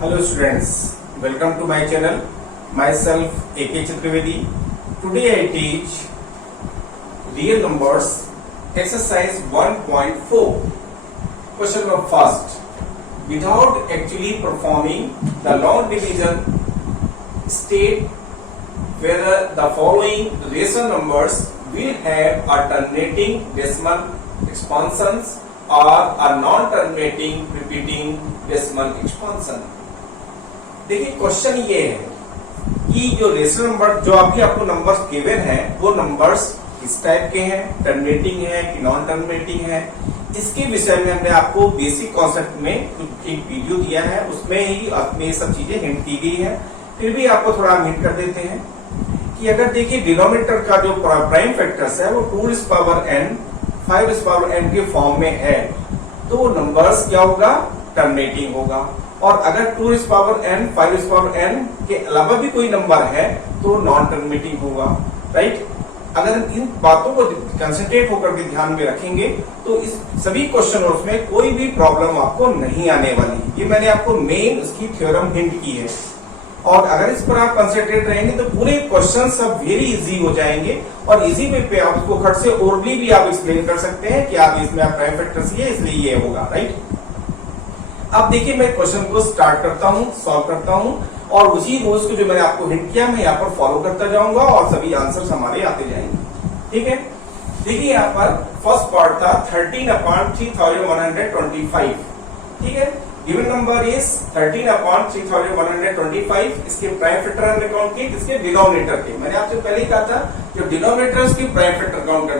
Hello students, welcome to my channel. Myself A.K. Chaturvedi. Today I teach real numbers exercise 1.4. Question number first. Without actually performing the long division, state whether the following rational numbers will have alternating decimal expansions or a non-terminating repeating decimal expansion. देखिए question ये है कि जो rational number जो अभी आपको numbers given है वो नंबर्स किस टाइप के हैं, टर्मिनेटिंग है कि नॉन टर्मिनेटिंग है, इसके विषय में हमने आपको बेसिक कॉन्सेप्ट में एक वीडियो दिया है, उसमें ही आपने ये सब चीजें हिंट की गई है। फिर भी आपको थोड़ा हिंट कर देते हैं कि अगर देखिए डिनोमिनेटर का जो प्राइम फैक्टर्स है वो 2n 5n के फॉर्म में है तो नंबर्स क्या होगा, टर्मिनेटिंग होगा। और अगर 2n 5n के अलावा भी कोई नंबर है तो नॉन टर्मिनेटिंग होगा, राइट। अगर हम इन बातों को कंसंट्रेट होकर के ध्यान में रखेंगे तो इस सभी क्वेश्चनों में कोई भी प्रॉब्लम आपको नहीं आने वाली। ये मैंने आपको मेन उसकी थ्योरम हिंट की है और अगर इस पर आप कंसंट्रेट रहेंगे तो पूरे क्वेश्चन सब वेरी इजी हो जाएंगे और इजी वे पे आप उसको खट से ओरली भी आप एक्सप्लेन कर सकते हैं कि आप इसमें आप प्राइम फैक्टर्स ये इसलिए ये होगा, राइट। अब देखिए मैं क्वेश्चन को स्टार्ट करता हूं, सॉल्व करता हूं और उसी रूल्स को जो मैंने आपको हिंट किया मैं यहाँ पर फॉलो करता जाऊंगा और सभी आंसर्स हमारे आते जाएंगे, ठीक है। देखिए यहाँ पर फर्स्ट पार्ट था 13/3125, ठीक है। Given number is 13/3125। इसके प्राइम फैक्टर हमने काउंट किए, किसके, डिनोमिनेटर के। मैंने आपसे पहले ही कहा था जो डिनोमिनेटर उसकी प्राइम फैक्टर काउंट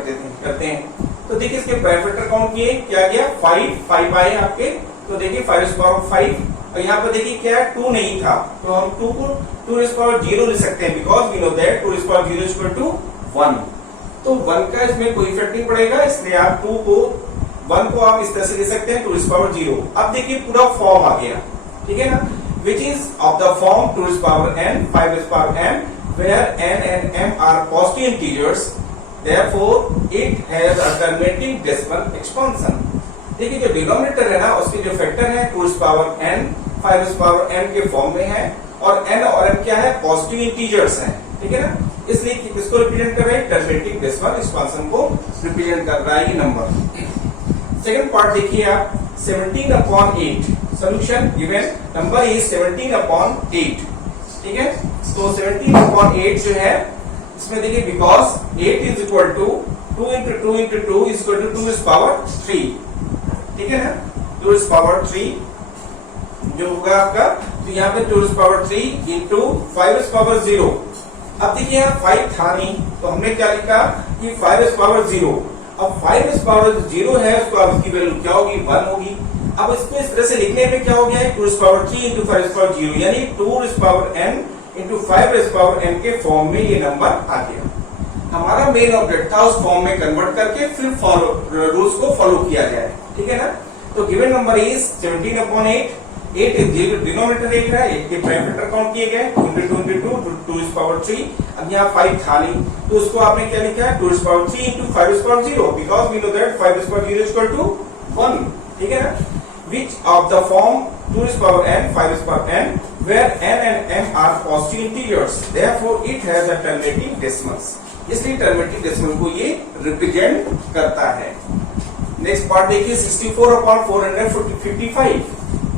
करते हैं। तो देखिए इसके प्राइम फैक्टर काउंट किए, क्या गया, 5 आए आपके। तो देखिए 5 और यहाँ पर देखिए क्या है, 2 नहीं था तो हम 2 को 2 लिख सकते हैं because we know that 2 is equal to 1। तो 1 का इसमें कोई इफेक्ट नहीं पड़ेगा, इसलिए आप 1 को आप इस तरह से लिख सकते हैं 2 अब देखिए पूरा फॉर्म आ गया, ठीक है ना, विच is of the form 2n 5n where n and m are positive integers, therefore it has alternating decimal expansion। देखिए जो डिनोमिनेटर है ना उसके जो फैक्टर है 2n 5n के फॉर्म में है और n और m क्या है, पॉजिटिव इंटीजर्स हैं, ठीक है ना, इसलिए किसको रिप्रेजेंट कर रहा है, टर्मिनेटिंग डेसिमल एक्सपांशन को रिप्रेजेंट कर रहा है ये नंबर। सेकंड पार्ट देखिए आप 17/8 सॉल्यूशन गिवन नंबर इज 17/8, ठीक है। तो 17/8 जो है इसमें देखिए because 8 is equal to 2 into 2 into 2 is equal to 2 is power 3, ठीक है ना, 2 is power 3 जो होगा आपका। तो यहाँ पे 2 is power 3 into 5 is power 0। अब देखिए यहाँ 5 था नहीं तो हमने क्या लिखा कि 5 is power 0। अब 5 is power 0 है उसको अब इसकी वैल्यू क्या होगी, 1 होगी। अब इसको इस तरह से लिखने में क्या हो गया है, 2 is power 3 into 5 is power 0 यानी 2 is power n into 5 is power n के फॉर्म में ये नंबर आ गया। हमारा मेन ऑब्जेक्ट था उस फॉर्म में कन्वर्ट करके फिर रूल्स को फॉलो किया जाए, ठीक है ना। तो given number is 17/8, 8 is denominator 8 है, 8 के प्राइम फैक्टर काउंट किए गए 2 is power 3। अब यहाँ 5 था नहीं तो उसको आपने क्या लिखा है 2 is power 3 into 5 is power 0 because we know that 5 is power 0 is equal to 1, ठीक है ना। Which of the form 2 is power n 5 is power n where n and m are positive integers, therefore it has alternating decimals। इसलिए terminating decimal को ये represent करता है। Next part देखिए 64/455।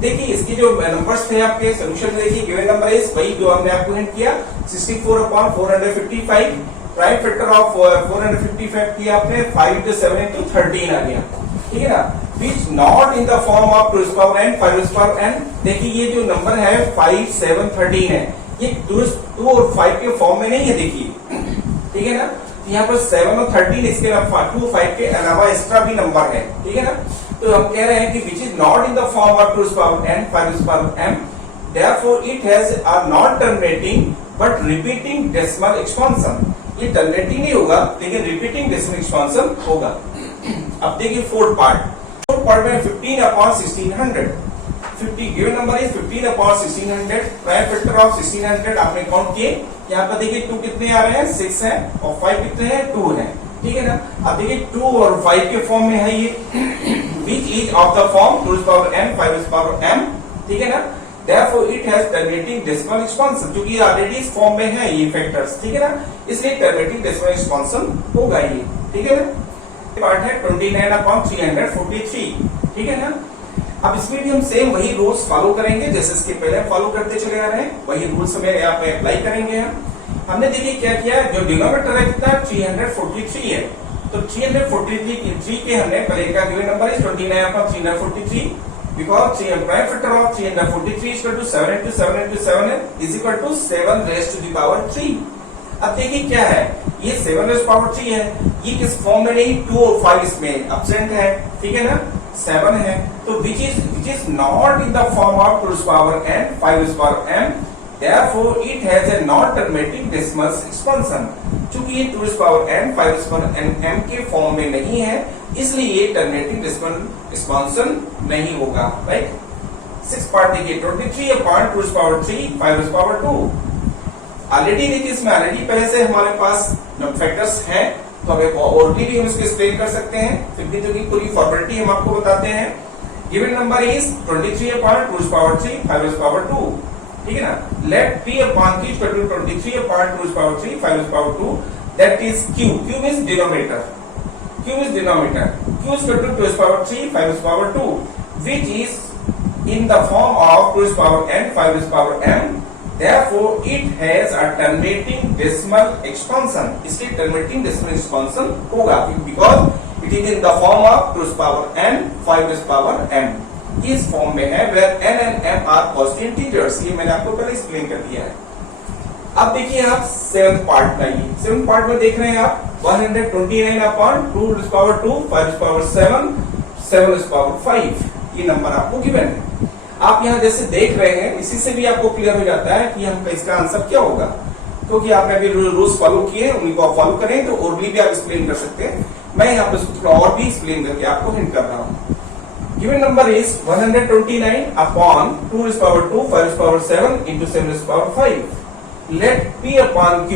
देखिए इसके जो नंबर्स थे आपके सोल्यूशन में देखिए गिवन नंबर इज वही जो हमने आपको हिंट किया 64/455। प्राइम फैक्टर ऑफ 455 किया आपने 5 into 7 into 13 आ गया, ठीक है ना, which not in the form of 2 is power n 5 is power n। देखिए ये जो नंबर है 5 7 13 है, ये 2 और 5 के फॉर्म में नहीं है, देखिए, ठीक है ना। यहाँ पर 7 और 13 इसके अलावा 2 5 के अलावा एक्स्ट्रा भी नंबर है, ठीक है ना। तो हम कह रहे हैं कि which is not in the form of 2 is power n 5 is power m, therefore it has a non terminating but repeating decimal expansion। ये टर्मिनेटिंग नहीं होगा लेकिन रिपीटिंग डेसिमल एक्सपांशन होगा। अब देखिए फोर्थ पार्ट में 15/1600। 50 given number is 15/1600। Prime factor of 1600 आपने count किए, यहाँ पर देखिए 2 कितने आ रहे हैं, 6 है और 5 कितने हैं, 2 है, ठीक है ना। अब देखिए 2 और 5 के फॉर्म में है ये, विच is of the form 2 is power n 5 is power m, ठीक है ना। Therefore it has terminating decimal expansion, क्योंकि ऑलरेडी इस फॉर्म में है ये फैक्टर्स, ठीक है ना, इसलिए terminating decimal expansion होगा ये, ठीक है ना। पार्ट है 29/343, ठीक है ना। अब इसमें भी हम सेम वही रूल्स फॉलो करेंगे जैसे इसके पहले फॉलो करते चले आ रहे हैं, वही रूल्स हमें यहाँ पे अप्लाई करेंगे हमने देखिए क्या किया, जो डिनोमिनेटर है कितना 343 है, तो 343 के हमने पहले का given number is 29/343 because prime factor of 343 is equal to 7 into 7 into 7 is equal to 7 raised to the power 3। अब देखिए क्या है, ये 7 raised to the power 3 है, ये किस फॉर्म में नहीं, 2 और 5 इसमें एब्सेंट है, ठीक है ना, 7 है, तो which is not in the form of 2 to the power n 5 to the power m, therefore it has a non-terminating decimal expansion। चूंकि ये 2 to the power n 5 to the power n m के form में नहीं है, इसलिए ये terminating decimal expansion नहीं होगा, राइट। 6 पार्ट देखिए 23/2 to the power 3 5 to the power 2। Already देखिए इसमें ऑलरेडी पहले से हमारे पास जो फैक्टर्स हैं, तो हमें और भी हम इसको एक्सप्लेन कर सकते हैं, फिर भी तो की पूरी फॉर्मेलिटी हम आपको बताते हैं। Given number is 23/2 to the power 3 5 to the power 2, ठीक है ना। Let p/q equal to 23/2 to the power 3 5 to the power 2, that is q means denominator, q is denominator, q is equal to 2 to the power 3 5 to the power 2, which is in the form of 2 to the power n 5 to the power m, therefore it has a terminating decimal expansion। इसलिए terminating decimal expansion होगा because it is in the form of 2 to the power n 5 to the power m, इस form में है where n and m are positive integers, ये मैंने आपको पहले explain कर दिया है। अब देखिए आप 7th पार्ट में, 7th पार्ट में देख रहे हैं आप 129/2 to the power 2 5 to the power 7 7 to the power 5, ये नंबर आपको गिवन है। आप यहाँ जैसे देख रहे हैं, इसी से भी आपको क्लियर हो जाता है कि हम इसका आंसर क्या होगा, क्योंकि आपने अभी रूल्स फॉलो किए, उनको आप फॉलो करें तो और भी आप एक्सप्लेन कर सकते हैं। मैं यहाँ पे थोड़ा और भी एक्सप्लेन करके आपको हिंट कर रहा हूँ। Given number is 129/2 to the power 2 5 to the power 7 into 7 to the power 5। Let p/q,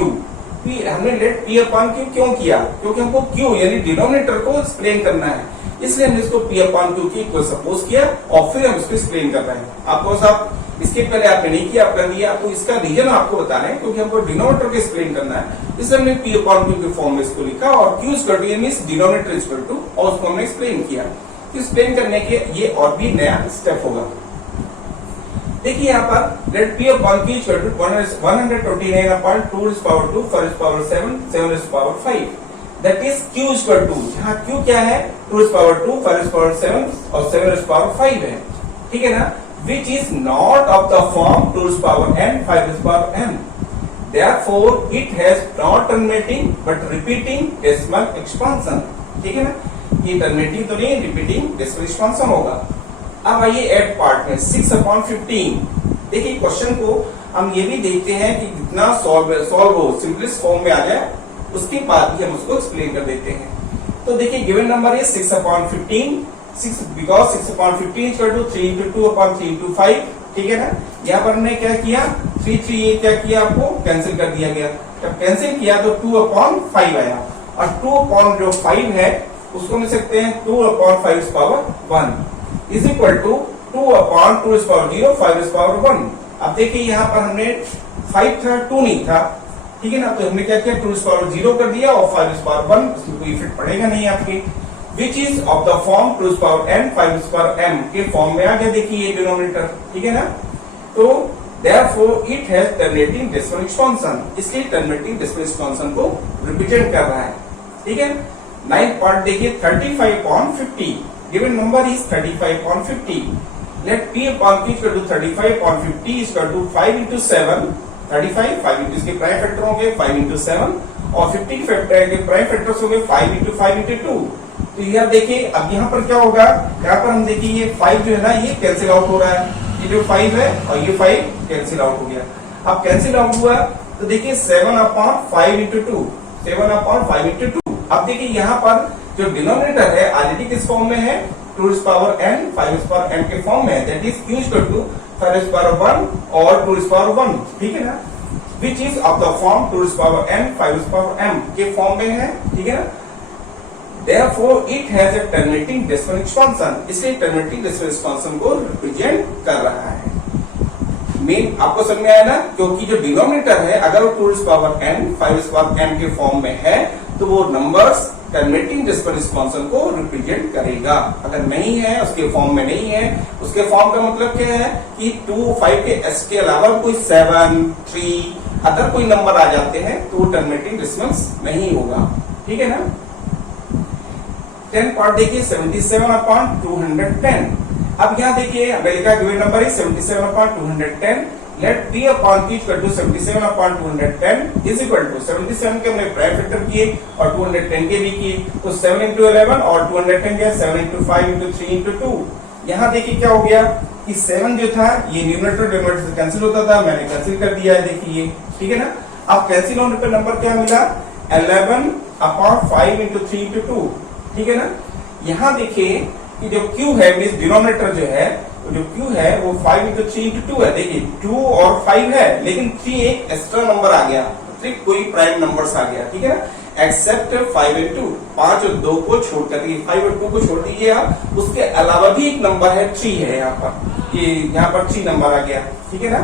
हमने लेट p/q क्यों किया, क्योंकि हमको q यानी डिनोमिनेटर को एक्सप्लेन करना है, इसलिए हमने इसको p/q की इक्वल सपोज किया और फिर हम इसको एक्सप्लेन कर रहे हैं। आपको साहब इसके पहले आपने नहीं किया, आप कर दिया, तो इसका रीजन आपको बताना है, क्योंकि हमको डिनोमिनेटर को एक्सप्लेन करना है, इसलिए हमने p/q के फॉर्म में इसको लिखा और q equal to means denominator equal to, और उसको हमने एक्सप्लेन किया। एक्सप्लेन करने के ये और भी नया स्टेप होगा। देखिए यहाँ पर let p/q equal to 129/2 to the power 2 5 to the power 7 7 to the power 5, that is q equal to, यहाँ q क्या है 2 to the power 2 5 to the power 7 और 7 to the power 5 है, ठीक है ना, which is not of the form 2 to the power n 5 to the power m, therefore it has not terminating but repeating decimal expansion, ठीक है ना, ये terminating तो नहीं, रिपीटिंग डेसिमल एक्सपांशन होगा। अब आइए 8 पार्ट में 6/15। देखिए क्वेश्चन को हम ये भी देखते हैं कि कितना सॉल्व हो, सिंपलेस्ट फॉर्म में आ जाए, उसके बाद भी हम उसको एक्सप्लेन कर देते हैं। तो देखिए गिवन नंबर है 6/15, 6 because 6/15 equal to 3 into 2/3 into 5, ठीक है ना। यहाँ पर हमने क्या किया, 3 ये क्या किया, आपको कैंसिल कर दिया गया, जब कैंसिल किया तो 2/5 आया, और 2/5 है उसको मिल सकते हैं 2/5 to the power 1 is equal to 2/2 to the power 0 5 to the power 1। अब देखिए यहाँ पर हमने 5 था, 2 नहीं था, ठीक है ना, तो हमने क्या किया 2 to the power 0 कर दिया और 5 to the power 1, इसमें कोई इफेक्ट पड़ेगा नहीं आपके, विच is of the form 2 to the power n 5 to the power m के फॉर्म में आ गया। देखिए ये डिनोमिनेटर, ठीक है ना, तो therefore it has terminating decimal expansion, इसलिए terminating decimal expansion को रिप्रेजेंट कर रहा है, ठीक है। 9th पार्ट देखिए 35/50, given number is 35/50, let p/q equal to 35/50 equal to 5 into 7, 35 5 into इसके प्राइम फैक्टर होंगे 5 into 7 और 50 के प्राइम फैक्टर्स होंगे 5 into 5 into 2। तो यह देखिए अब यहाँ पर क्या होगा, यहाँ पर हम देखिए ये 5 जो है ना ये कैंसिल आउट हो रहा है, ये जो 5 है और ये 5 कैंसिल आउट हो गया। अब कैंसिल आउट हुआ तो देखिए 7/5 into 2, 7/5 into 2। अब देखिए यहाँ पर जो डिनोमिनेटर है ऑलरेडी किस फॉर्म में है 2 to the power n 5 to the power m के फॉर्म में, that is q equal to 5 to the power 1 और 2 to the power 1, ठीक है ना, विच is of the form 2 to the power n 5 to the power m के form में है, ठीक है ना। Therefore it has a terminating decimal expansion, इसलिए terminating decimal expansion को रिप्रेजेंट कर रहा है। मेन आपको समझ में आया ना, क्योंकि जो डिनोमिनेटर है अगर वो 2n 5n के फॉर्म में है तो वो नंबर्स टर्मिनेटिंग डेसिमल एक्सपेंशन को रिप्रेजेंट करेगा। अगर नहीं है, उसके फॉर्म में नहीं है, उसके फॉर्म का मतलब क्या है कि 2 5 के s के अलावा कोई 7 3 अदर कोई नंबर आ जाते हैं तो वो टर्मिनेटिंग डेसिमल्स नहीं होगा। ठीक है ना। 10 पार्ट देखिए 77/210। अब यहाँ देखिए हमें लिखा गिवन नंबर है 77/210। Let p upon p equal to 77/210 is equal to 77 के हमने प्राइम फैक्टर किए और 210 के भी किए, तो 7 into 11 और 210 क्या 7 into 5 into 3 into 2। यहाँ देखिए क्या हो गया कि 7 जो था ये न्यूमरेटर डिनोमिनेटर से कैंसिल होता था, मैंने कैंसिल कर दिया है, देखिए ठीक है ना। अब कैंसिल होने पर नंबर क्या मिला 11/5 into 3 into 2। ठीक है ना। यहाँ देखिए कि जो q है मींस डिनोमिनेटर जो है, जो q है वो 5 into 3 into 2 है। देखिए 2 और 5 है लेकिन 3 एक एक्स्ट्रा नंबर आ गया, फिर कोई प्राइम नंबर्स आ गया। ठीक है ना। एक्सेप्ट 5 and 2, 5 और 2 को छोड़ कर, 5 और 2 को छोड़ दीजिए आप, उसके अलावा भी एक नंबर है 3 है यहाँ पर, ये यहाँ पर 3 नंबर आ गया। ठीक है ना।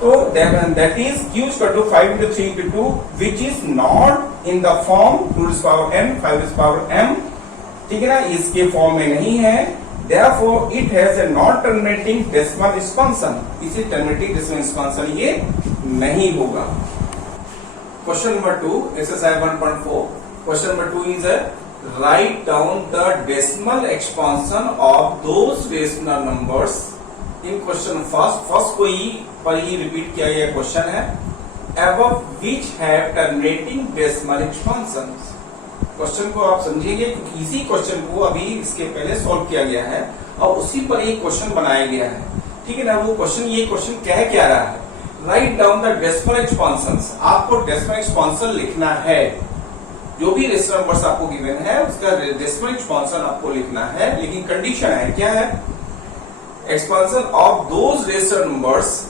तो that is q equal to 5 into 3 into 2 which is not in the form 2 to the power n 5 to the power m। ठीक है ना, इसके फॉर्म में नहीं है, therefore it has a non terminating decimal expansion। इसे terminating decimal expansion ये नहीं होगा। Question number 2 exercise 1.4। Question number 2 is write down the decimal expansion of those rational numbers in question first को ही पर ही रिपीट किया गया क्वेश्चन है, above which have terminating decimal expansions। Question को आप समझिएगा क्योंकि इसी क्वेश्चन को अभी इसके पहले सॉल्व किया गया है और उसी पर एक क्वेश्चन बनाया गया है। ठीक है ना। वो क्वेश्चन ये क्वेश्चन कह क्या रहा है, राइट डाउन द डेसिमल एक्सपांशंस। आपको डेसिमल एक्सपांशन लिखना है, जो भी रेशनल नंबर्स आपको गिवन है उसका डेसिमल एक्सपांशन आपको लिखना है, लेकिन कंडीशन है क्या है, expansion of those rational numbers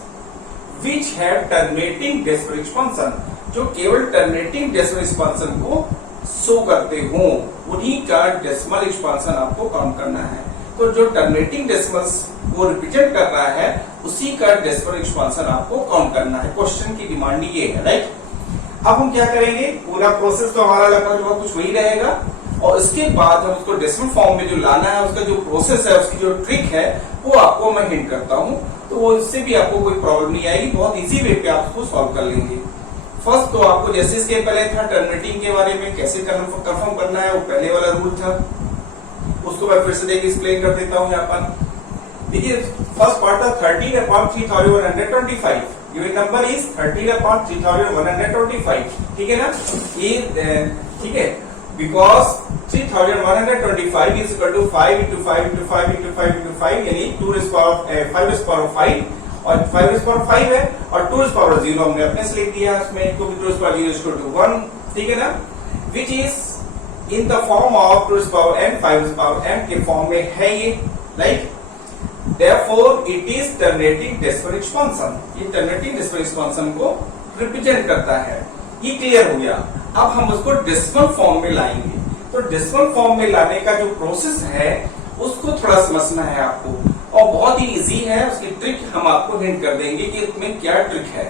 which have terminating decimal expansion, जो केवल टर्मिनेटिंग डेसिमल एक्सपांशन को शो करते हो उन्हीं का डेसिमल एक्सपांशन आपको काउंट करना है। तो जो टर्मिनेटिंग डेसिमल्स को रिप्रेजेंट कर रहा है उसी का डेसिमल एक्सपांशन आपको काउंट करना है। क्वेश्चन की डिमांड ये है, राइट। अब हम क्या करेंगे, पूरा प्रोसेस तो हमारा लगभग कुछ वही रहेगा और इसके बाद हम उसको डेसिमल फॉर्म में जो लाना है उसका जो प्रोसेस है, उसकी जो ट्रिक है वो आपको मैं हिंट करता हूँ, तो वो इससे भी आपको कोई प्रॉब्लम नहीं आएगी, बहुत इजी वे पे आप उसको सॉल्व कर लेंगे। फर्स्ट तो आपको जैसे इसके पहले था टर्मिनेटिंग के बारे में कैसे कंफर्म करना है, वो पहले वाला रूल था, उसको मैं फिर से देखिए एक्सप्लेन कर देता हूँ यहाँ पर। देखिए फर्स्ट पार्ट था 13/3125, गिवन नंबर इज 13/3125। ठीक है ना। ये ठीक है, because 3125 is equal to 5 into 5 into 5 into 5 into 5 यानी 2 to the power 5 to the power 5 और 5 to the power 5 है और 2 to the power 0 हमने अपने से लिख दिया उसमें, क्योंकि 2 to the power 0 is equal to 1। ठीक है ना। which is in the form of 2 to the power n 5 to the power m के फॉर्म में है ये, right. therefore it is terminating decimal expansion। ये terminating decimal expansion को represent करता है। ये क्लियर हो गया। अब हम उसको डेसिमल फॉर्म में लाएंगे, तो डेसिमल फॉर्म में लाने का जो प्रोसेस है उसको थोड़ा समझना है आपको और बहुत ही इजी है, उसकी ट्रिक हम आपको हिंट कर देंगे कि इसमें क्या ट्रिक है।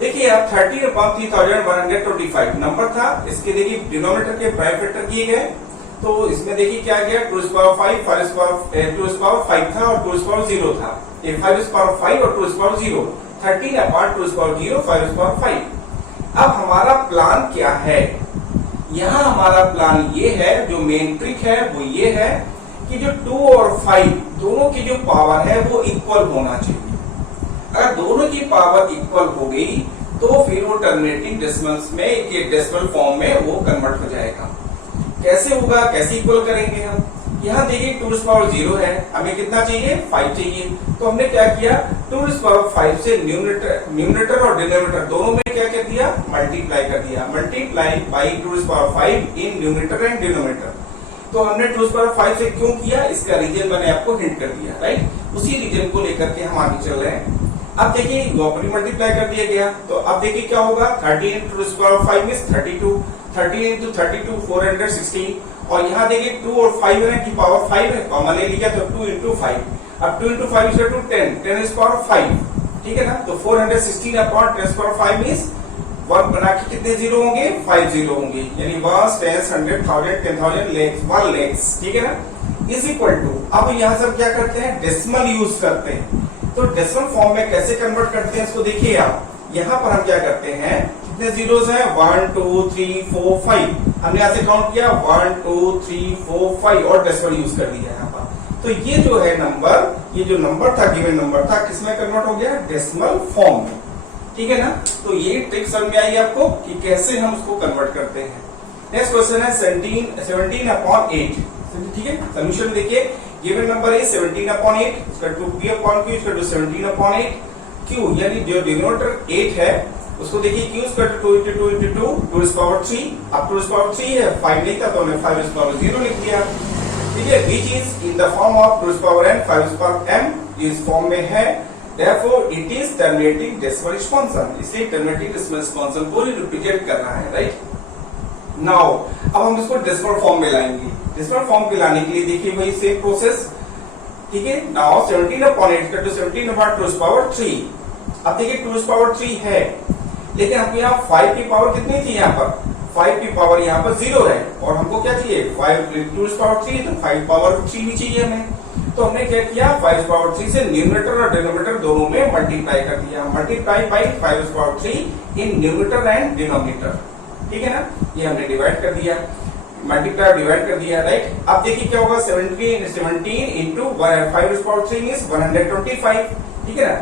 देखिए आप 30/3125 नंबर था, इसके देखिए डिनोमिनेटर के प्राइम फैक्टर किए गए, तो इसमें देखिए क्या गया 2 to the power 5 2 to the power 5 था और 2 to the power 0 था, ये 5 to the power 5 और 2 to the power 0, 13/2 to the power 0 5 to the power 5। अब हमारा प्लान क्या है, यहाँ हमारा प्लान ये है, जो मेन ट्रिक है वो ये है कि जो 2 और 5 दोनों की जो पावर है वो इक्वल होना चाहिए। अगर दोनों की पावर इक्वल हो गई तो फिर वो टर्मिनेटिंग डेसिमल्स में के डेसिमल फॉर्म में वो कन्वर्ट हो जाएगा। कैसे होगा, कैसे इक्वल करेंगे हम, यहाँ देखिए 2 to the power 0 है, हमें कितना चाहिए 5 चाहिए, तो हमने क्या किया 2 to the power 5 से न्यूमरेटर और डिनोमिनेटर दोनों में क्या कर दिया मल्टीप्लाई कर दिया, multiply by 2 to the power 5 in numerator and denominator. तो हमने 2 to the power 5 से क्यों किया, इसका रीजन मैंने आपको हिंट कर दिया, राइट। उसी रीजन को लेकर के हम आगे चल रहे हैं। अब देखिए वापस मल्टीप्लाई कर दिया गया, तो अब देखिए क्या होगा 30 into 2 to the power 5 is 32, 30 into 32 460 और यहाँ देखिए 2 और 5 है की पावर 5 है, कॉमन ले लिया तो 2 into 5, अब 2 into 5 is equal to 10 is power 5। ठीक है ना। तो 416 अपॉन 10^5 मींस 1 बना के कितने जीरो होंगे, 5 जीरो होंगे, यानी 1 10 100 1000 10,000 lakhs 1 lakhs, ठीक है ना, इज इक्वल टू। अब यहाँ सब क्या करते हैं, डेसिमल यूज करते हैं। तो डेसिमल फॉर्म में कैसे कन्वर्ट करते हैं इसको देखिए आप। यहाँ पर हम क्या करते हैं, कितने जीरोस हैं, 1 2 3 4 5, हमने यहाँ से काउंट किया 1 2 3 4 5 और डेसिमल यूज कर दिया यहाँ पर। तो ये जो है नंबर, ये जो नंबर था, गिवन नंबर था, किसमें कन्वर्ट हो गया, डेसिमल फॉर्म में, ठीक है ना। तो ये ट्रिक समझ में आई आपको कि कैसे हम उसको कन्वर्ट करते हैं। नेक्स्ट क्वेश्चन है 17/8, ठीक है। सोल्यूशन देखिए, गिवन नंबर इज 17/8, इसका 2p/q इसका 17/8, q यानी जो डिनोमिनेटर 8 है उसको देखिए, q इसका 2 × 2 × 2 2^3, अब 2^3 है, 5 नहीं था तो हमने 5^0 लिख दिया, ठीक है। which is in the form of 2n 5m, इस फॉर्म में है, therefore it is terminating decimal expansion, इसलिए terminating decimal expansion को रिप्रेजेंट कर रहा है, राइट। नाउ अब हम इसको डेसिमल फॉर्म में लाएंगे। डेसिमल फॉर्म में लाने के लिए देखिए वही सेम प्रोसेस, ठीक है। नाउ 17/8 का 17/2^3, अब देखिए 2^3 है, लेकिन हमको यहाँ 5 की पावर कितनी थी, यहाँ पर 5 की पावर यहाँ पर 0 है, और हमको क्या चाहिए, 2^3 तो 5^3 भी चाहिए हमें। तो हमने क्या किया, 5^3 से न्यूमरेटर और डिनोमिनेटर दोनों में मल्टीप्लाई कर दिया, multiply by 5^3 in numerator and denominator, ठीक है ना। ये हमने डिवाइड कर दिया, मल्टीप्लाई डिवाइड कर दिया, राइट। अब देखिए क्या होगा, 17 इंटू 5^3 मींस 125, ठीक है ना।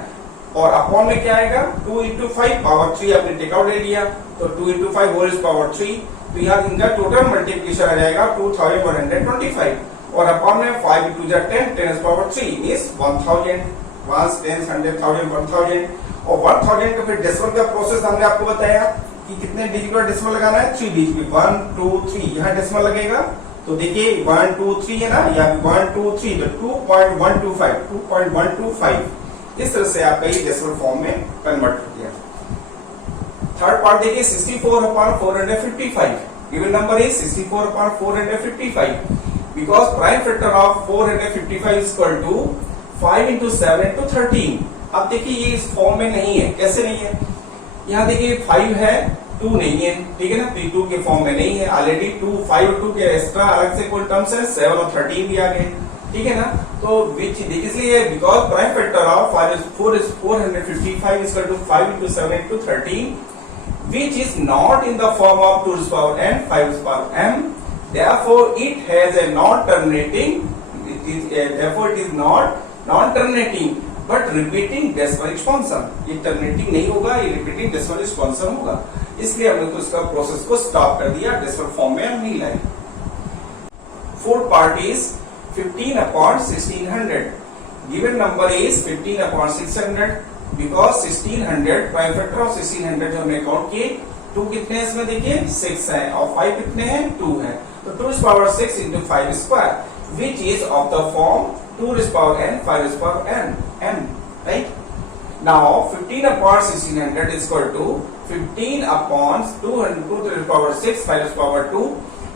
और अपॉन में क्या आएगा, 2 × 5 पावर 3 आपने टेक आउट ले लिया, तो 2 × 5 होल पावर 3, तो यहाँ इनका टोटल मल्टीप्लिकेशन आ जाएगा 2125, और अपॉन में 5 × 2 = 10 10^3 मींस 1000, 1 10 100,000 1000, और 1000 का फिर डेसिमल का प्रोसेस हमने आपको बताया कि कितने डिजिट का डेसिमल लगाना है, 3 डिजिट, 1 2 3 यहाँ डेसिमल लगेगा। तो देखिए 1 2 3 है ना, या 1 2 3 तो 2.125 इस तरह से आपका ये डेसिमल फॉर्म में कन्वर्ट हो गया। थर्ड पार्ट देखिए 64/455, given number is 64/455, because prime factor of 455 is equal to 5 × 7 × 13। अब देखिए ये इस फॉर्म में नहीं है, कैसे नहीं है, यहाँ देखिए 5 है 2 नहीं है, ठीक है ना, तो 2 के फॉर्म में नहीं है, ऑलरेडी 2 5 और 2 के एक्स्ट्रा अलग से कोई टर्म्स है, 7 और 13 भी आ गए, ठीक है ना। तो विच इसलिए because prime factor of 455 is equal to 5 × 7 × 13, which is not in the form of 2n 5m, therefore it has a non-terminating, therefore it is not non-terminating but repeating decimal expansion, ये terminating नहीं होगा, ये repeating decimal expansion होगा, इसलिए हमने तो इसका process को स्टॉप कर दिया, डेसिमल फॉर्म में हम नहीं लाए। Fourth part is 15/1600, given number is 15/600, because 1600 prime factor of 1600 जो हमने काउंट किए, 2 कितने हैं इसमें देखिए 6 है, और 5 कितने हैं 2 है, तो 2^6 × 5 square, which is of the form 2n 5n m, right. Now 15/1600 is equal to 15/206 5/2।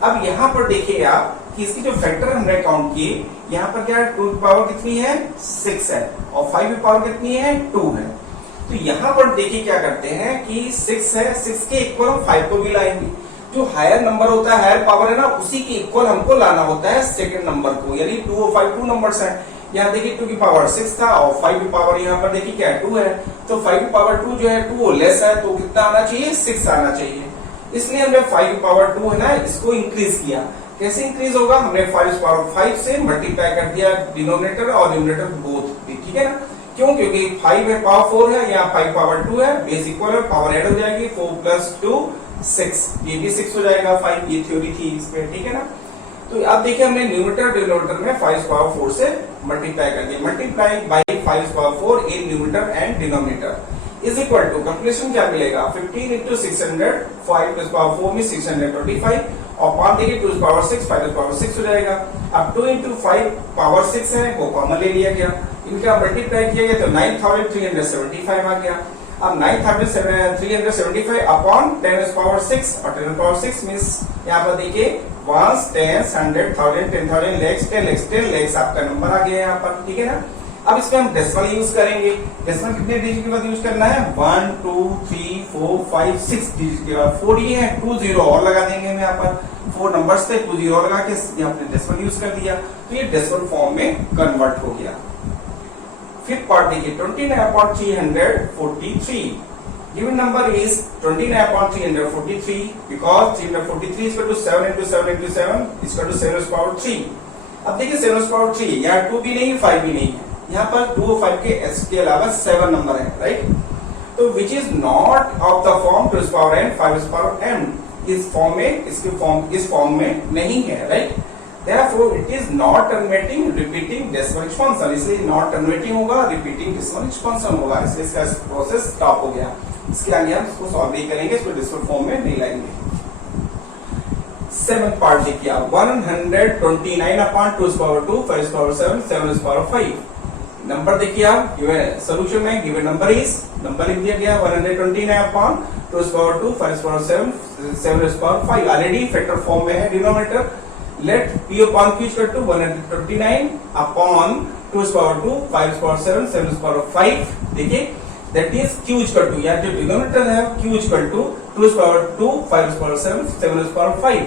अब यहाँ पर देखिए आप कि इसकी जो फैक्टर हमने काउंट किए, यहाँ पर क्या है, 2 की पावर कितनी है 6 है, और 5 की पावर कितनी है 2 है। तो यहाँ पर देखिए क्या करते हैं कि 6 है, 6 के इक्वल हम 5 को भी लाएंगे, जो हायर नंबर होता है, हायर पावर है ना, उसी के इक्वल हमको लाना होता है सेकंड नंबर को, यानी 2 और 5 2 नंबर्स हैं। यहाँ देखिए 2 की पावर 6 था, और 5 की पावर यहाँ पर देखिए क्या है 2 है, तो 5 की पावर 2 जो है 2 लेस है, तो कितना आना चाहिए 6 आना चाहिए, इसलिए हमने 5 की पावर 2 है ना, इसको इंक्रीज किया। कैसे इंक्रीज होगा, हमने 5 से मल्टीप्लाई कर दिया डिनोमिनेटर और न्यूमरेटर बोथ, ठीक है ना। क्यों, क्योंकि 5 है पावर 4 है, यहाँ 5 पावर 2 है, बेस इक्वल है, पावर ऐड हो जाएगी, 4 + 2 6, ये भी 6 हो जाएगा 5, ये थ्योरी थी इसमें, ठीक है ना। तो अब देखिए हमने न्यूमरेटर डिनोमिनेटर में 5^4 से मल्टीप्लाई कर दिया, multiply by 5^4 in numerator and denominator is equal to, calculation क्या मिलेगा, 15 × 600, 5 + 4 में 625, और 5 देखिए 2^6 5^6 हो जाएगा। अब 2 × 5 पावर 6 है, वो कॉमन ले लिया गया, इनका मल्टीप्लाई किया गया तो 9375 आ गया। अब 9375 अपॉन 10^6, और 10^6 मींस यहाँ पर देखिए 1 10 100 1000 10,000 lakhs 10 lakhs आपका नंबर आ गया यहाँ पर, ठीक है ना। अब इसमें हम डेसिमल यूज करेंगे। डेसिमल कितने डिजिट के बाद यूज करना है? 1 2 3 4 5 6 डिजिट के बाद 4 ये है, 2 0 और लगा देंगे हम यहाँ पर। 4 नंबर्स थे, 2 0 लगा के यहाँ पे डेसिमल यूज कर दिया, तो ये डेसिमल फॉर्म में कन्वर्ट हो गया। फिफ्थ पार्ट देखिए 29/343। Given number is 29/343 because 343 is equal to 7 into 7 into 7 is equal to 7 raised to power 3। अब देखिए 7 raised to power 3, यहाँ 2 भी नहीं 5 भी नहीं है, यहाँ पर 2 और 5 के s के अलावा 7 नंबर है, राइट। तो which is not of the form 2 raised to power n 5 raised to power m, इस फॉर्म में इस फॉर्म में नहीं है, right. Therefore it is not terminating repeating decimal expansion, इसलिए not terminating होगा, repeating decimal expansion होगा, इसलिए इसका प्रोसेस स्टॉप हो गया। इसके आगे हम इसको सॉल्व नहीं करेंगे, इसको डेसिमल फॉर्म में नहीं लाएंगे। 7th पार्ट देखिए आप 129/2 is power 2 5 is power 7 7 is power 5। Number देखिए आप सोल्यूशन में गिवन नंबर लिख दिया गया 129/2 is power 2 5 is power 7 7 is power 5। Already factor form में है डिनोमिनेटर। Let p upon q is equal to 129/2 is power 2 5 is power 7 7 is power 5। देखिए that is q is equal to, यहाँ जो डिनोमिनेटर है q is equal to 2 is power 2 5 is power 7 7 is power 5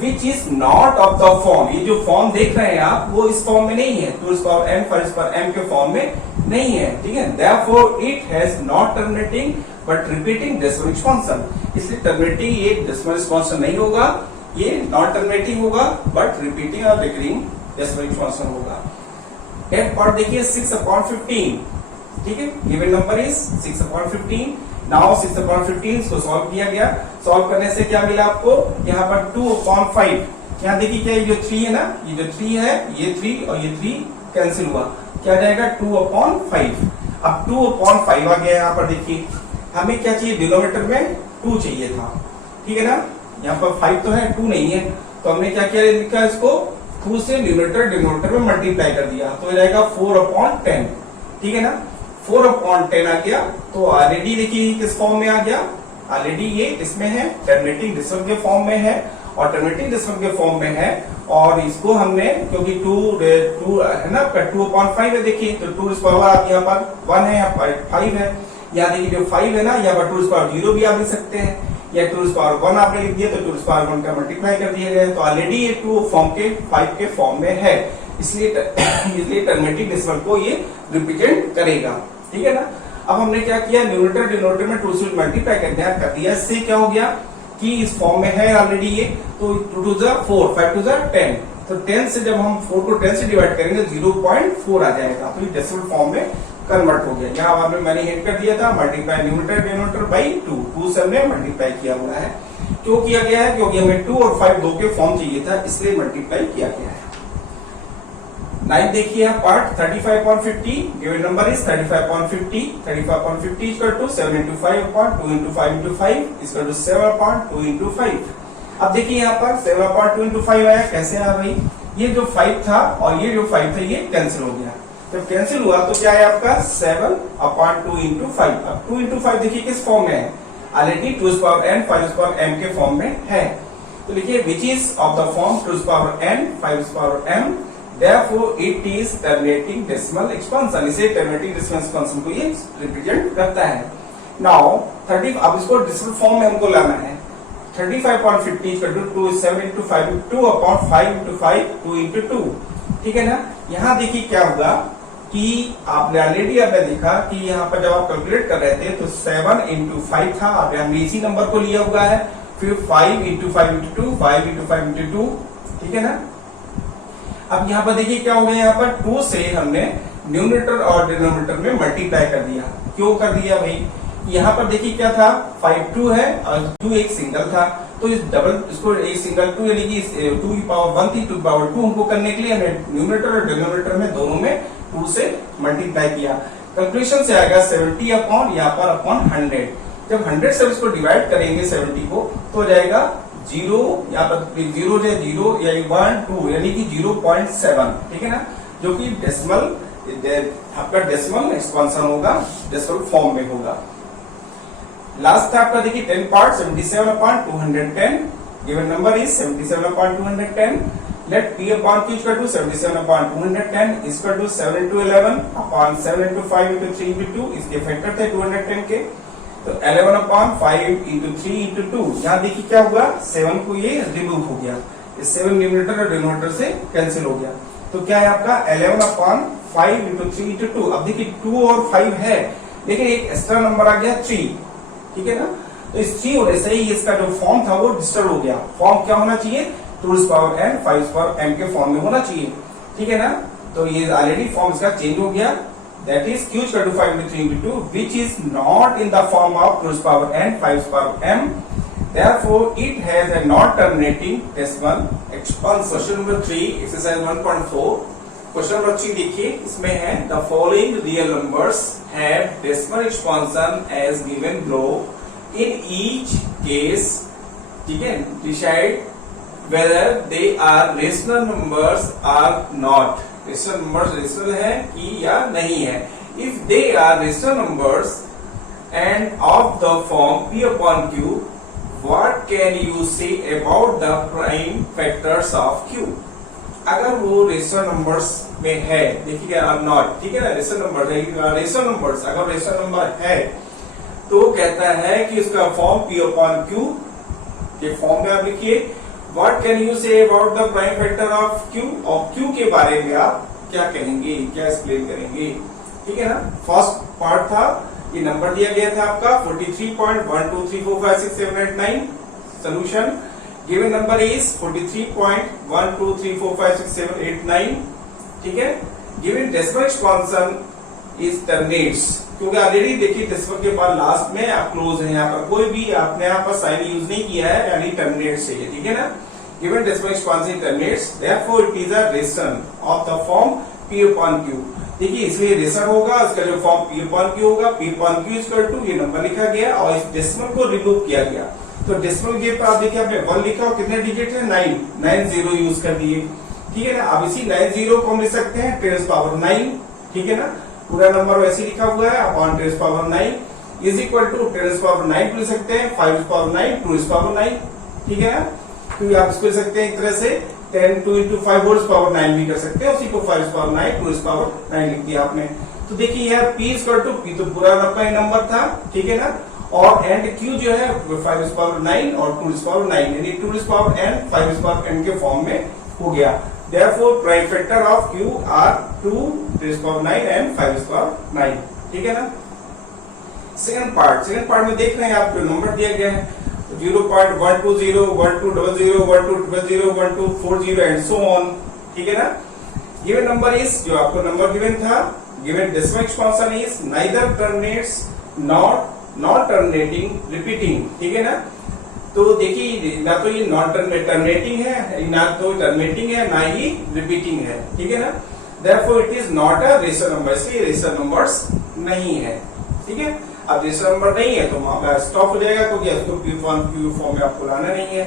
which is not of the form। ये जो form देख रहे हैं आप वो इस फॉर्म में नहीं है, 2 is power n 5 is power m के फॉर्म में नहीं है, ठीक है। therefore it has not terminating but repeating decimal expansion, इसलिए terminating ये decimal expansion नहीं होगा, ये नॉन टर्मिनेटिंग होगा बट रिपीटिंग और रिकरिंग डेसिमल एक्सपांशन होगा। एफ पार्ट देखिए 6/15, ठीक है। Given number is 6/15। नाउ 6/15 इसको सॉल्व किया गया। सॉल्व करने से क्या मिला आपको? यहाँ पर 2/5, यहाँ देखिए क्या ये जो 3 है ना, ये जो 3 है, ये 3 और ये 3 कैंसिल हुआ, क्या जाएगा 2/5। अब 2/5 आ गया। यहाँ पर देखिए हमें क्या चाहिए, डिनोमिनेटर में 2 चाहिए था, ठीक है ना। यहाँ पर 5 तो है, 2 नहीं है, तो हमने क्या किया, लिखा इसको 2 से डिनोमिनेटर में मल्टीप्लाई कर दिया, तो जाएगा 4/10, ठीक है ना। 4/10 आ गया, तो ऑलरेडी देखिए किस फॉर्म में आ गया, ऑलरेडी ये इसमें है, टर्मिनेटिंग डेसिमल के फॉर्म में है, और टर्मिनेटिंग डेसिमल के फॉर्म में है, और इसको हमने क्योंकि 2 है ना, 2/5 है, देखिए तो 2 इस पावर आप यहाँ पर 1 है, यहाँ पर 5 है, यहाँ देखिए जो 5 है ना, यहाँ पर 2 इस पावर 0 भी आप लिख सकते हैं, या 2 इस पावर 1 आपने लिख दिया तो 2 इस पावर 1 का मल्टीप्लाई कर दिया गया, तो ऑलरेडी ये 2 फॉर्म के 5 के फॉर्म में है, इसलिए टर्मिनेटिंग डेसिमल को ये रिप्रेजेंट करेगा, ठीक है ना। अब हमने क्या किया, न्यूमरेटर डिनोमिनेटर में 2 से मल्टीप्लाई कर दिया, इससे क्या हो गया कि इस फॉर्म में है ऑलरेडी ये, तो 2 2 4 5 2 10, तो 10 से जब हम 4 को 10 से डिवाइड करेंगे 0.4 आ जाएगा, तो ये डेसिमल फॉर्म में कन्वर्ट हो गया। यहाँ आपने मैंने हिंट कर दिया था, मल्टीप्लाई न्यूमरेटर डिनोमिनेटर बाई 2 से हमने मल्टीप्लाई किया हुआ है। क्यों किया गया है, क्योंकि हमें 2 और 5 दो के फॉर्म चाहिए था, इसलिए मल्टीप्लाई किया गया है। 9 देखिए आप part 35/50, given number is 35/50 is equal to 7 into 5 upon 2 into 5 into 5 is equal to 7/2 into 5। अब देखिए यहाँ पर 7/2 into 5 आया, कैसे आया भाई, ये जो 5 था और ये जो 5 था ये कैंसिल हो गया, जब कैंसिल हुआ तो क्या है आपका 7/2 into 5। अब 2 into 5 देखिए किस फॉर्म में है, already 2 is power n 5 is power m के फॉर्म में है, तो लिखिए which is of the form 2 is power n 5 is power m, therefore it is terminating decimal expansion, इसे terminating decimal expansion को ये रिप्रेजेंट करता है। Now 30, अब इसको डेसिमल फॉर्म में हमको लाना है, 35/50 is equal to 2 is 7 into 5 2/5 into 5 2 into 2, ठीक है ना। यहाँ देखिए क्या होगा कि आपने ऑलरेडी आपने देखा कि यहाँ पर जब आप कैलकुलेट कर रहे थे तो 7 into 5 था, अब हमने इसी नंबर को लिया हुआ है, फिर 5 into 5 into 2 5 into 5 into 2, ठीक है ना। अब यहाँ पर देखिए क्या हो गया, यहाँ पर 2 से हमने न्यूमरेटर और डिनोमिनेटर में मल्टीप्लाई कर दिया। क्यों कर दिया भाई, यहाँ पर देखिए क्या था, 5 2 है और 2 एक सिंगल था, तो इस डबल इसको एक सिंगल 2 यानी कि 2 की पावर 1 थी, 2 की पावर 2 हमको करने के लिए हमें न्यूमरेटर और डिनोमिनेटर में दोनों में 2 से मल्टीप्लाई किया। कैलकुलेशन से आएगा 70 अपॉन यहाँ पर अपॉन 100, जब 100 से इसको डिवाइड करेंगे 70 को तो जाएगा 0, यहाँ पर 0 या 0 या 1 2 यानी कि 0.7, ठीक है ना, जो कि डेसिमल आपका डेसिमल एक्सपांशन होगा, डेसिमल फॉर्म में होगा। लास्ट था आपका देखिए 10 part 77/210, given number is 77/210। Let P upon Q equal to 77 upon 210 equal to 7 into 11 upon 7 into 5 into 3 into 2, इसके फैक्टर थे 210 के, तो 11 upon 5 into 3 into 2, यहाँ देखिए क्या हुआ, 7 को ये रिमूव हो गया, इस 7 न्यूमरेटर और डिनोमिनेटर से कैंसिल हो गया, तो क्या है आपका 11 upon 5 into 3 into 2। अब देखिए 2 और 5 है, लेकिन एक एक्स्ट्रा नंबर आ गया 3, ठीक है ना, तो इस 3 होने से ही इसका जो फॉर्म था वो डिस्टर्ब हो गया। फॉर्म क्या होना चाहिए, 2 to the power n 5 to the power m के फॉर्म में होना चाहिए, ठीक है ना, तो ये ऑलरेडी फॉर्म इसका चेंज हो गया, that is q equal to 5 into 3 into 2 which is not in the form of 2 to the power n 5 to the power m, therefore it has a non terminating decimal expansion। Question number 3 exercise 1.4, question number 3 देखिए, इसमें है the following real numbers have decimal expansion as given below, in each case, ठीक है, decide whether they are rational numbers or not। rational numbers rational है कि या नहीं है। if they are rational numbers and of the form p upon q, what can you say about the prime factors of q। अगर वो rational numbers में है, देखिए नॉट, ठीक है ना, रेशनल नंबर है, रेशनल नंबर्स अगर रेशनल नंबर है तो कहता है कि उसका फॉर्म p upon q के फॉर्म में आप लिखिए what can you say about the prime factor of q, और q के बारे में आप क्या कहेंगे, क्या एक्सप्लेन करेंगे, ठीक है ना। फर्स्ट पार्ट था, ये नंबर दिया गया था आपका 43.123456789, सोल्यूशन गिवन नंबर इज 43.123456789, ठीक है। Given decimal expansion is terminates, क्योंकि ऑलरेडी देखिए डेसिमल के बाद लास्ट में आप क्लोज है, यहाँ पर कोई भी आपने यहाँ पर साइन यूज नहीं किया है, यानी टर्मिनेट से, ठीक है ना। Given decimal expansion terminates, therefore it is a ration of the form p upon q। देखिए इसलिए रेशन होगा, इसका जो फॉर्म p upon q होगा, p upon q equal to ये नंबर लिखा गया और इस डेसिमल को रिमूव किया गया, तो डेसिमल के पर आप देखिए आपने 1 लिखा और कितने डिजिट है 9 0 यूज कर दिए, ठीक है ना। अब इसी 9 0 को हम लिख सकते हैं 10 to the power 9, ठीक है ना, पूरा नंबर वैसे लिखा हुआ है upon 10 to the power 9 is equal to 10 to the power 9 लिख सकते हैं, 5 to the power 9 2 to the power 9, ठीक है ना। तो आप इसको लिख सकते हैं एक तरह से 10 2 into 5 whole power 9 भी कर सकते हैं, उसी को 5 to the power 9 2 to the power 9 लिख दिया आपने। तो देखिए यह p इक्वल टू p तो पूरा आपका नंबर था, ठीक है ना, और एंड q जो है 5 to the power 9 और 2 to the power 9, यानी 2 to the power n 5 to the power n के फॉर्म में हो गया। Therefore prime factor of q are 2 to the power 9 and 5 to the power 9, ठीक है ना। सेकंड पार्ट में देख रहे हैं आप जो नंबर दिया गया है 0.120 1200 1200 1240 एंड सो ऑन, ठीक है ना। गिवन नंबर इज, जो आपको नंबर गिवन था, given decimal expansion is neither terminates not terminating repeating, ठीक है ना। तो देखिए ना तो ये नॉट टर्मिनेटिंग है, ना तो टर्मिनेटिंग है, ना ही रिपीटिंग है, ठीक है ना। Therefore it is not a rational number, इसलिए रेशनल नंबर्स नहीं है, ठीक है। अब रेशनल नंबर नहीं है तो वहां पर स्टॉप हो जाएगा, क्योंकि इसको q फॉर्म में आपको लाना नहीं है।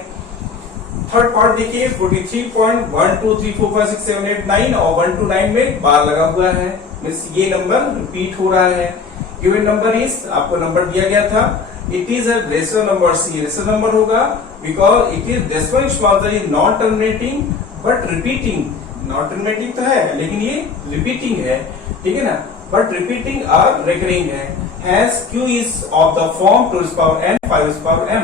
थर्ड पार्ट देखिए 43.123456789 और 1 to 9 में बार लगा हुआ है, मींस ये नंबर रिपीट हो रहा है। गिवन नंबर इज, आपको नंबर दिया गया था, it is a rational number, see rational number होगा because it is decimal expansion is not terminating but repeating, not terminating तो है लेकिन ये रिपीटिंग है, ठीक है ना, बट रिपीटिंग और रिकरिंग है। Hence q is of the form 2 to the power n 5 to the power m,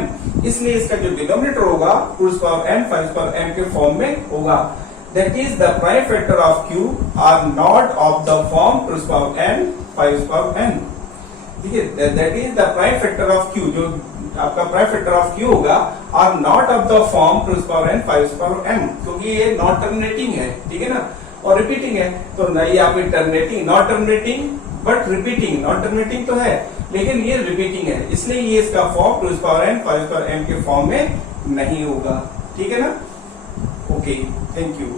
इसलिए इसका जो डिनोमिनेटर होगा 2 to the power n 5 to the power m के फॉर्म में होगा। That is the prime factor of q are not of the form 2 to the power n 5 to the power n, ठीक है। That is the prime factor of q, जो आपका prime factor of q होगा are not of the form 2 to the power n 5 to the power m, क्योंकि ये not terminating है, ठीक है ना, और रिपीटिंग है, तो नहीं आप terminating not terminating but repeating, not terminating तो है लेकिन ये रिपीटिंग है, इसलिए ये इसका form 2 to the power n 5 to the power m के फॉर्म में नहीं होगा, ठीक है ना। Okay, thank you.